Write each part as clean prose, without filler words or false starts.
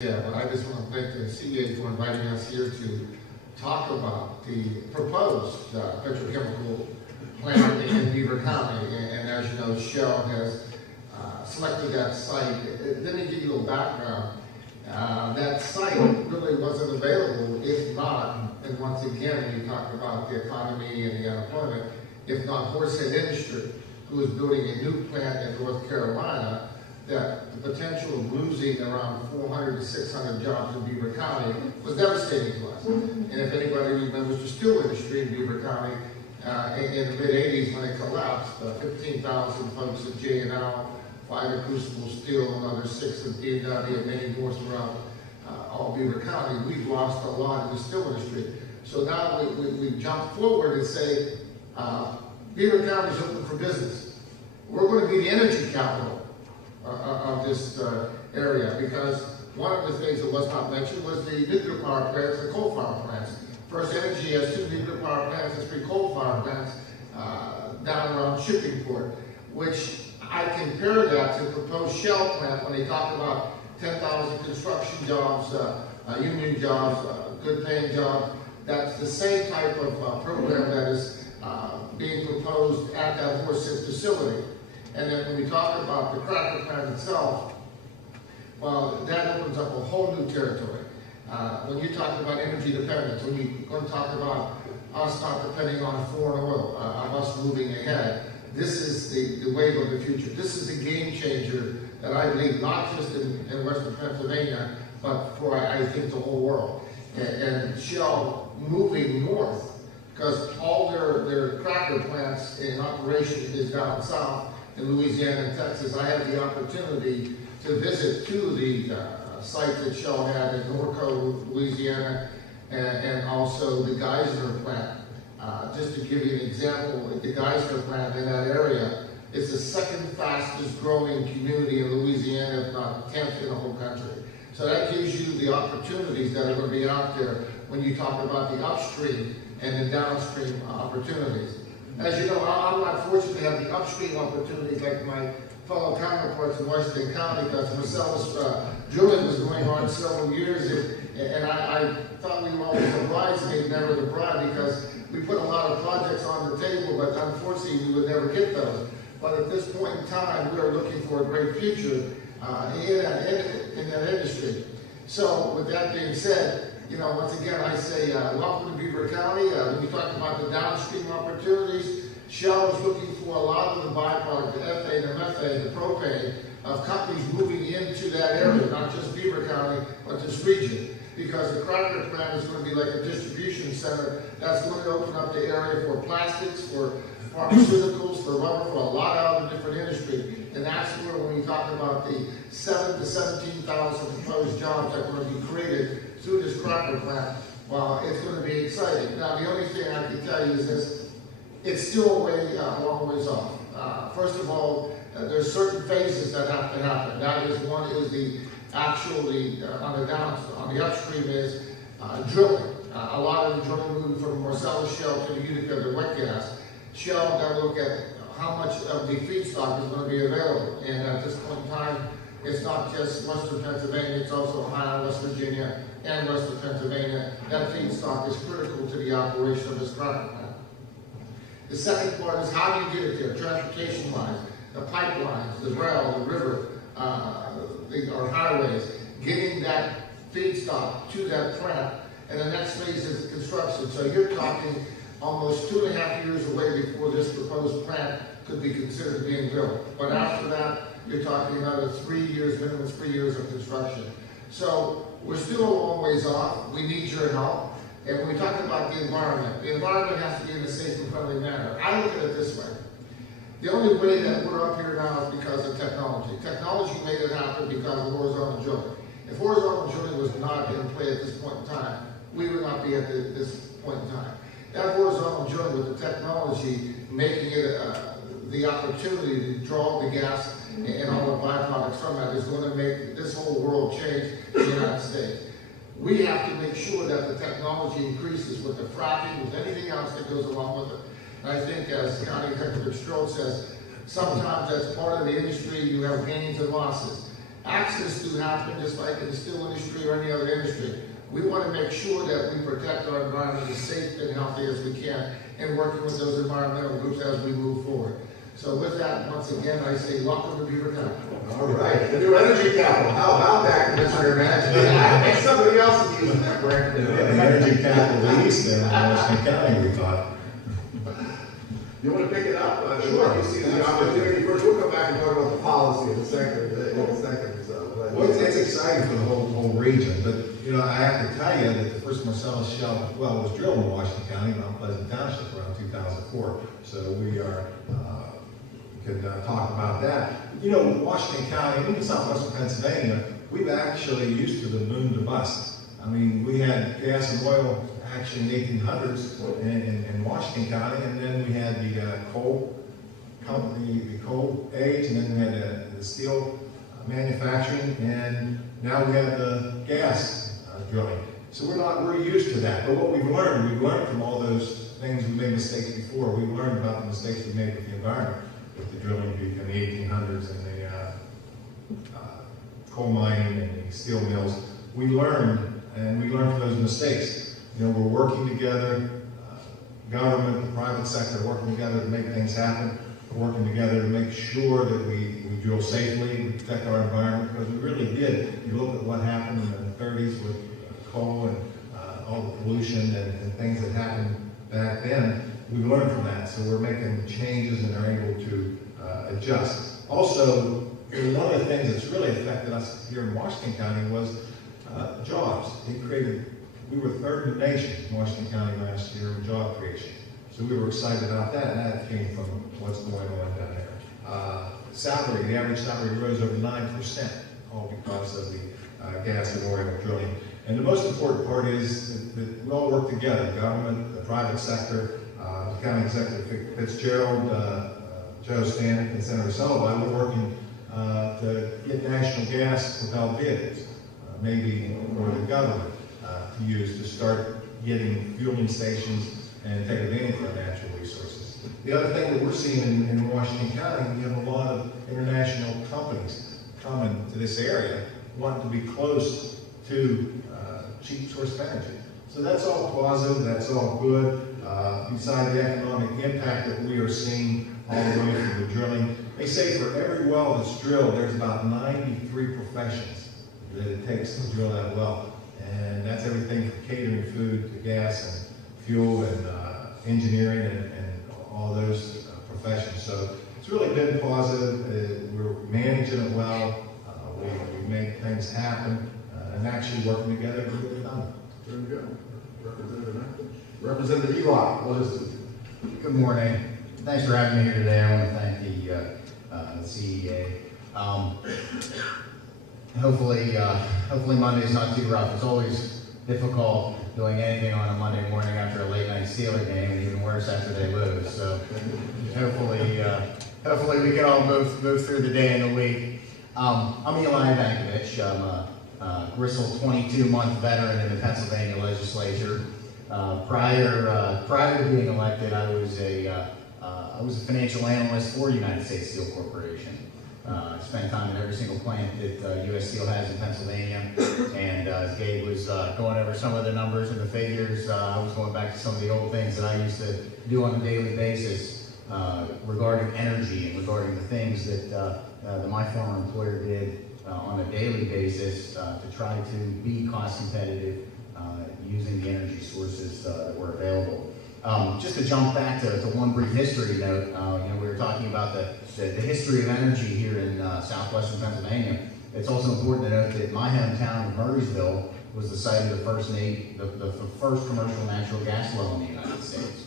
Yeah, but I just want to thank the CEA for inviting us here to talk about the proposed petrochemical plant in Beaver County. And as you know, Shell has selected that site. Let me give you a little background. That site really wasn't available if not, and once again, when you talk about the economy and the unemployment, if not Horsehead Industry, who is building a new plant in North Carolina, that the potential of losing around 400 to 600 jobs in Beaver County was devastating to us. And if anybody remembers the steel industry in Beaver County, in the mid-'80s when it collapsed, 15,000 folks at J&L, 5 at Crucible Steel, another 6 at B&W, and many more throughout all Beaver County, we've lost a lot in the steel industry. So now we jump forward and say, Beaver County is open for business. We're going to be the energy capital of this area, because one of the things that was not mentioned was the nuclear power plants and coal power plants. First Energy has 2 nuclear power plants and 3 coal power plants down around Shippingport, which I compare that to the proposed Shell plant when they talk about 10,000 construction jobs, union jobs, good paying jobs. That's the same type of program that is being proposed at that Horsehead facility. And then when we talk about the cracker plant itself, well, that opens up a whole new territory. When you talk about energy dependence, when you're going to talk about us not depending on foreign oil, of us moving ahead, this is the wave of the future. This is a game changer that I believe not just in Western Pennsylvania, but for, I think, the whole world. And Shell moving north, because all their cracker plants in operation is down south, in Louisiana and Texas. I had the opportunity to visit 2 of the sites that Shell had in Norco, Louisiana, and also the Geisler plant. Just to give you an example, the Geisler plant in that area is the 2nd fastest growing community in Louisiana, if not 10th in the whole country. So that gives you the opportunities that are going to be out there when you talk about the upstream and the downstream opportunities. As you know, I'm not fortunate to have the upstream opportunities like my fellow counterparts in Washington County, because Marcellus drilling was going on several years, and I thought we were always the bridesmaid, never the bride, because we put a lot of projects on the table, but unfortunately we would never get those. But at this point in time, we are looking for a great future in that industry. So with that being said, you know, once again, I say welcome to Beaver County. When you talk about the downstream opportunities, Shell is looking for a lot of the byproduct, the ethane, the methane, the propane, of companies moving into that area, not just Beaver County, but this region. Because the cracker plant is going to be like a distribution center that's going to open up the area for plastics, for pharmaceuticals, for rubber, for a lot of other different industry. And that's where, when you talk about the 7,000 to 17,000 proposed jobs that are going to be created through this cracker plant, well, it's going to be exciting. Now, the only thing I can tell you is this: it's still a long ways off. First of all, there's certain phases that have to happen. That is, one is the actually on the upstream is drilling. A lot of the drilling moving from Marcellus Shale to the Utica, the wet gas. Shell got to look at how much of the feedstock is going to be available. And at this point in time, it's not just Western Pennsylvania, it's also Ohio, West Virginia, and Western Pennsylvania. That feedstock is critical to the operation of this cracker plant. The second part is, how do you get it there? Transportation lines, the pipelines, the rail, the river, our highways, getting that feedstock to that plant. And the next phase is construction. So you're talking almost 2.5 years away before this proposed plant could be considered being built. But after that, you're talking another 3 years, minimum 3 years of construction. So we're still a long ways off. We need your help. And when we talk about the environment has to be in a safe and friendly manner. I look at it this way: the only way that we're up here now is because of technology. Technology made it happen because of horizontal drilling. If horizontal drilling was not in play at this point in time, we would not be at this point in time. That horizontal drilling with the technology making it the opportunity to draw the gas and all the byproducts from that is going to make this whole world change in the United States. We have to make sure that the technology increases with the fracking, with anything else that goes along with it. And I think, as County Executive Strode says, sometimes that's part of the industry. You have gains and losses. accidents do happen, just like in the steel industry or any other industry. We want to make sure that we protect our environment as safe and healthy as we can, and working with those environmental groups as we move forward. So with that, once again, I say welcome to Beaver County. All right, the new energy capital. How about that, Commissioner Management? I think somebody else is using that brand. The energy capital east there in Washington County, we thought. You want to pick it up? Sure. You see the opportunity first. We'll come back and talk about the policy in a second. So, Well, it's exciting for the whole region, but you know, I have to tell you that the first Marcellus Shale well was drilled in Washington County, Mount Pleasant Township, around 2004. So we are could talk about that. You know, Washington County, even southwestern Pennsylvania, we've actually used to the boom to bust. I mean, we had gas and oil action in the 1800s in Washington County, and then we had the coal company, the coal age, and then we had the steel manufacturing, and now we have the gas drilling. So we're used to that. But what we've learned from all those things. We made mistakes before. We learned about the mistakes we made with the environment, with the drilling in the 1800s and the coal mining and the steel mills. We learned, and we learned from those mistakes. You know, we're working together, government, the private sector, working together to make things happen. We're working together to make sure that we drill safely, we protect our environment, because we really did. You look at what happened in the 30s with coal and all the pollution and things that happened back then. We learned from that, so we're making changes and are able to adjust. Also, one of the things that's really affected us here in Washington County was jobs. We were third in the nation in Washington County last year in job creation. So we were excited about that, and that came from what's going on down there. Salary, the average salary rose over 9%, all because of the gas and oil drilling. And the most important part is that we all work together, government, the private sector, the county executive Fitzgerald, Joe Stanek, and Senator Sullivan. We're working to get national gas propelled vehicles, maybe for the government to use to start getting fueling stations and take advantage of our natural resources. The other thing that we're seeing in Washington County, we have a lot of international companies coming to this area, wanting to be close to cheap source of energy. So that's all positive, that's all good. Besides the economic impact that we are seeing all the way through the drilling, they say for every well that's drilled, there's about 93 professions that it takes to drill that well. And that's everything from catering food to gas and fuel and engineering and all those professions. So it's really been positive. We're managing it well. We make things happen and actually working together to get it done. Very good. Representative Eli, what is it? Good morning. Thanks for having me here today. I want to thank the CEA. Hopefully Monday's not too rough. It's always difficult doing anything on a Monday morning after a late night Steeler game, and even worse after they lose. So hopefully we can all move through the day and the week. I'm Eli Vankovich. I'm a Gristle 22-month veteran in the Pennsylvania legislature. Prior to being elected, I was a financial analyst for United States Steel Corporation. I spent time at every single plant that U.S. Steel has in Pennsylvania, and as Gabe was going over some of the numbers and the figures, I was going back to some of the old things that I used to do on a daily basis regarding energy and regarding the things that my former employer did on a daily basis to try to be cost competitive using the energy sources that were available. Just to jump back to one brief history note, we were talking about the history of energy here in southwestern Pennsylvania. It's also important to note that my hometown of Murraysville was the site of the first commercial natural gas well in the United States.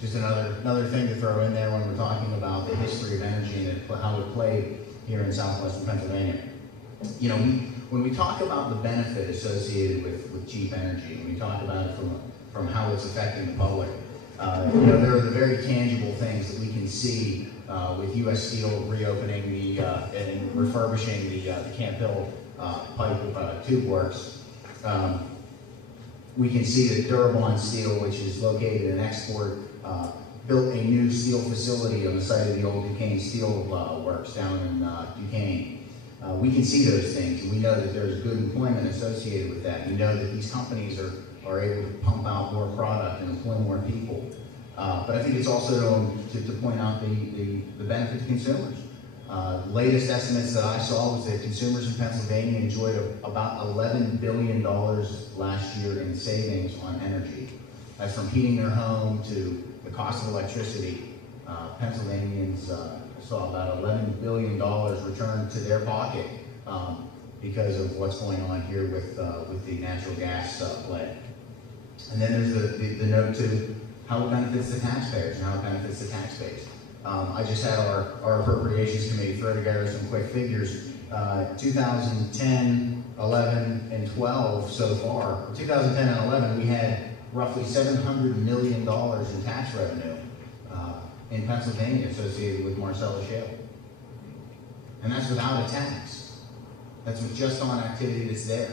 Just another thing to throw in there when we're talking about the history of energy and how it played here in southwestern Pennsylvania. You know, when we talk about the benefit associated with cheap energy, when we talk about it from how it's affecting the public, there are the very tangible things that we can see with U.S. Steel reopening and refurbishing the Camp Hill pipe tube works. We can see that Durabond Steel, which is located in Export, built a new steel facility on the site of the old Duquesne Steel Works down in Duquesne. We can see those things, and we know that there's good employment associated with that. We know that these companies are able to pump out more product and employ more people. But I think it's also to point out the benefit to consumers. Latest estimates that I saw was that consumers in Pennsylvania enjoyed about $11 billion last year in savings on energy. That's from heating their home to the cost of electricity. Pennsylvanians saw about $11 billion returned to their pocket because of what's going on here with the natural gas play. And then there's the note to how it benefits the taxpayers and how it benefits the tax base. I just had our Appropriations Committee throw together some quick figures. 2010, 11, and 12 so far. 2010 and 11, we had roughly $700 million in tax revenue in Pennsylvania associated with Marcellus Shale. And that's without a tax. That's with just on activity that's there.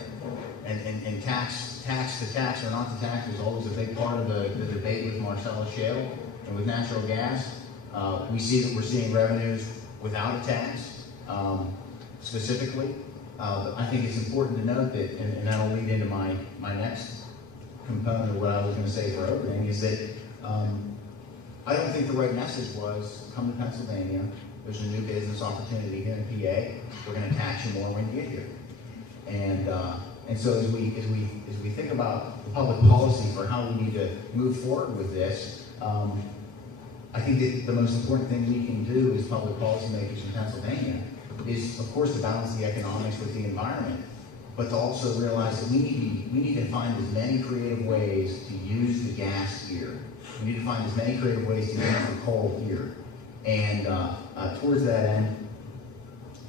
And tax to tax or not to tax is always a big part of the debate with Marcellus Shale and with natural gas. We see that we're seeing revenues without a tax, specifically. But I think it's important to note that, and that'll lead into my next component of what I was going to say for opening, is that I don't think the right message was, come to Pennsylvania, there's a new business opportunity here in PA, we're going to tax you more when you get here. And so as we think about the public policy for how we need to move forward with this, I think that the most important thing we can do as public policymakers in Pennsylvania is, of course, to balance the economics with the environment, but to also realize that we need to find as many creative ways to use the gas here. We need to find as many creative ways to use the coal here. And towards that end,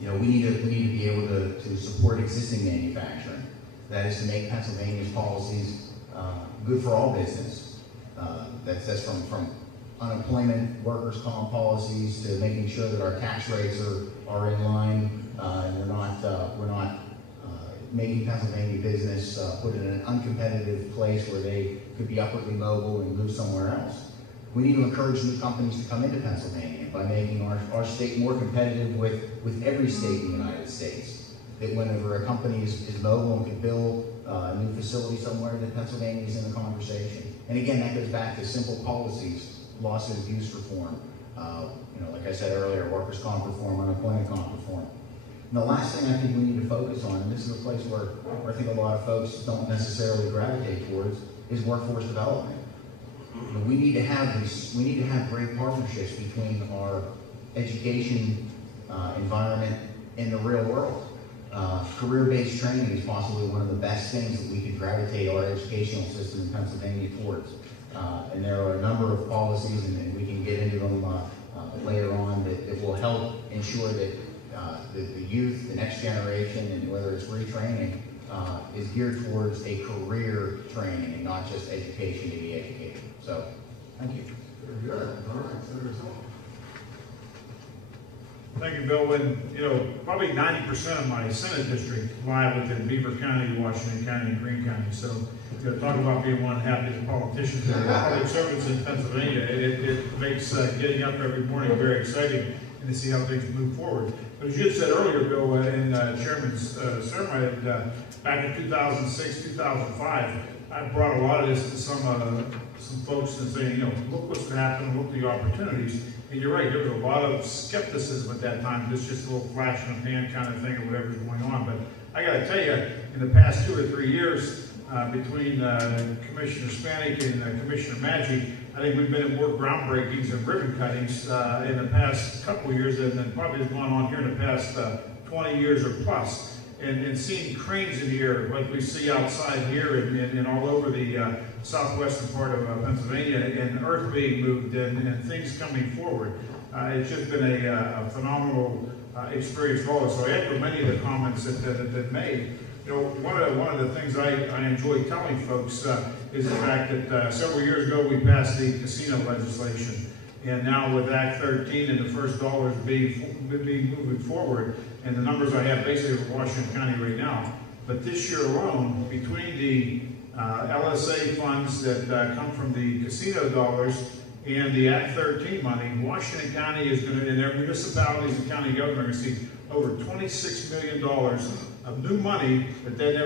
we need to be able to support existing manufacturing. That is to make Pennsylvania's policies good for all business. That's from unemployment, workers' comp policies, to making sure that our tax rates are in line, and we're not making Pennsylvania business put in an uncompetitive place where they could be upwardly mobile and move somewhere else. We need to encourage new companies to come into Pennsylvania by making our state more competitive with every state in the United States. That whenever a company is mobile and can build a new facility somewhere, that Pennsylvania is in the conversation. And again, that goes back to simple policies. Loss of abuse reform, like I said earlier, workers' comp reform, unemployment comp reform. And the last thing I think we need to focus on, and this is a place where I think a lot of folks don't necessarily gravitate towards, is workforce development. We need to have great partnerships between our education environment and the real world. Career-based training is possibly one of the best things that we could gravitate our educational system in Pennsylvania towards. And there are a number of policies, and we can get into them later on, that will help ensure that the youth, the next generation, and whether it's retraining, is geared towards a career training and not just education to be educated. So, thank you. Very good. All right, Senator Sullivan. Thank you, Bill. When, probably 90% of my Senate district lie within Beaver County, Washington County, and Greene County. So, talk about being one of the happiest politicians and public servants in Pennsylvania. It makes getting up every morning very exciting and to see how things move forward. But as you had said earlier, Bill, in Chairman's sermon, back in 2006, 2005, I brought a lot of this to some folks and saying, look what's going to happen, look at the opportunities. And you're right, there was a lot of skepticism at that time. This is just a little flash in the pan kind of thing or whatever's going on. But I got to tell you, in the past 2 or 3 years, between Commissioner Spanik and Commissioner Maggi, I think we've been at more groundbreakings and ribbon cuttings in the past couple of years than probably has gone on here in the past 20 years or plus. And seeing cranes in the air like we see outside here and all over the southwestern part of Pennsylvania, and earth being moved and things coming forward. It's just been a phenomenal experience for all of us. So I echo many of the comments that have been made. One of the things I enjoy telling folks is the fact that several years ago we passed the casino legislation. And now with Act 13 and the first dollars being moving forward, and the numbers I have basically for Washington County right now, but this year alone, between the LSA funds that come from the casino dollars and the Act 13 money, Washington County is going to, and their municipalities and county government are going to see over $26 million of new money that they never